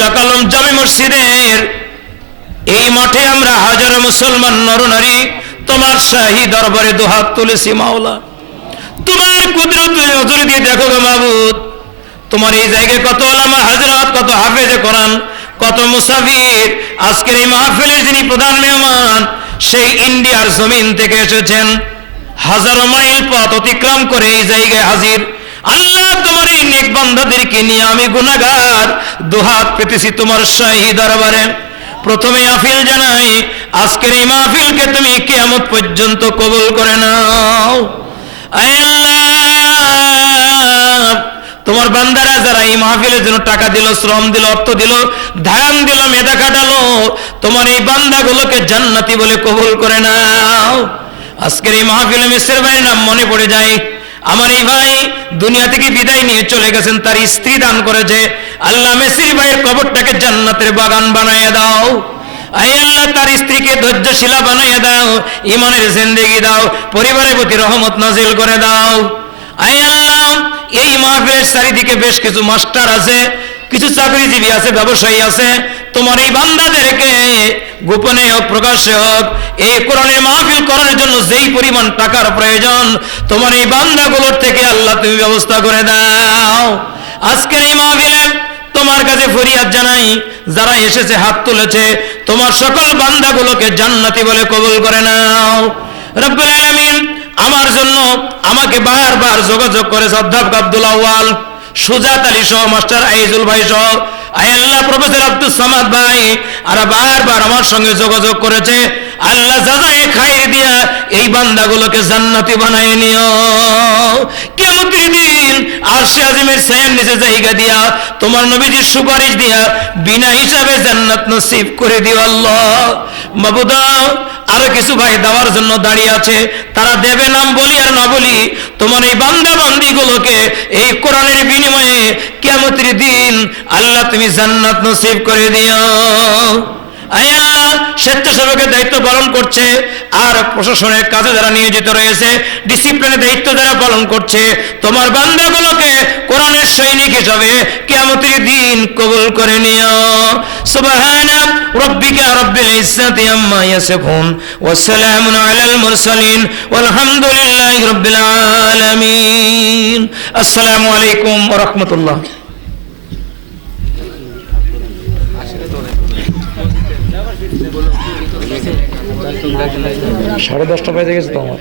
চকালম জামে মসজিদের। এই মাঠে আমরা হাজারো মুসলমান নরনারী তোমার শাহী দরবারে দুহাত তুলেছি মাওলা। তোমার কুদরত নজর দিয়ে দেখো গো মাবুদ। তোমার এই জায়গায় কত আলামা হাজরাত কত হাফেজে কোরআন, কত মুসাফির। আজকের এই মাহফিলের যিনি প্রধান মেহমান, সেই ইন্ডিয়ার জমিন থেকে এসেছেন। হাজারো মাইল পথ অতিক্রম করে এই জায়গায় হাজির। আল্লাহ তোমার এই নেক বান্দাদেরকে নিয়ে আমি গুনাহগার। দুহাত পেতেছি তোমার শাহী দরবারে। প্রথমে আফিল জানাই, আজকের এই মাহফিলকে তুমি কিয়ামত পর্যন্ত কবুল করে নাও। তোমার বান্দারা যারা এই মাহফিলের জন্য টাকা দিল, শ্রম দিল, অর্থ দিল ধ্যান দিল, মেধা কাটালো তোমার এই বান্দাগুলোকে জান্নাতি বলে কবুল করে নাও। আজকের এই মাহফিলে মিশ্রের ভাইয়ের নাম মনে পড়ে যায়। আমার এই ভাই দুনিয়া থেকে বিদায় নিয়ে চলে গেছেন, তার স্ত্রী দান করেছে। আল্লাহ মেসির ভাইয়ের কবরটাকে জান্নাতের বাগান বানাইয়ে দাও। আল্লাহ, তার স্ত্রীকে ধৈর্যশীলা দাও ইমানের জিন্দেগি দাও, পরিবারের প্রতি রহমত নাজিল করে দাও। আই আল্লাহ, এই মাহফিলের চারিদিকে বেশ কিছু মাস্টার আছে, কিছু চাকরিজীবী আছে, ব্যবসায়ী আছে। তোমার এই বান্দাদেরকে গোপনে হোক, প্রকাশ্যে হোক, এই কোরআনের মাহফিল করার জন্য যেই পরিমাণ টাকার প্রয়োজন, তোমার এই বান্দাগুলোর থেকে আল্লাহ তুমি ব্যবস্থা করে দাও। আজকের এই মাহফিলে তোমার কাছে ফরিয়াদ জানাই, যারা এসেছে, হাত তুলেছে, তোমার সকল বান্দাগুলোকে জান্নাতি বলে কবুল করে নাও। রব্বুল আলামিন আমার জন্য আমাকে বারবার যোগাযোগ করে অধ্যাপক আব্দুল আওয়াল সুজাত আলী সহ, মাস্টার আইজুল ভাই সহ আল্লাহ প্রফেসর আব্দুল সামাদ ভাই, আর বারবার আমার সঙ্গে যোগাযোগ করেছে। আল্লাহ জাজায়ে খাইয়ে দিয়া বান্দাগুলোকে জান্নাতি বানায় নিও। কেমতির দিন আরশে আজিমের সায়ান নিচে জায়গা দিয়া, তোমার নবীজির সুপারিশ দিয়া বিনা হিসাবে জান্নাত নসিব করে দিও আল্লাহ। মাবুদা, আরও কিছু ভাই দেওয়ার জন্য দাঁড়িয়ে আছে, তারা দেবে নাম বলি আর না বলি, তোমার এই বান্দা বান্দি গুলোকে এই কোরআনের বিনিময়ে কেমতির দিন আল্লাহ তুমি জান্নাত নসিব করে দিও। স্বেচ্ছাসেবকের দায়িত্ব পালন করছে আর প্রশাসনের কাজে যারা নিয়োজিত রয়েছে ডিসিপ্লিনের দায়িত্ব যারা পালন করছে, তোমার কোরআনের সৈনিক হিসাবে কিয়ামতের দিন কবুল করে আসসালামু আলাইকুম ওয়া সাড়ে দশটা বাজে গেছে তো আমার।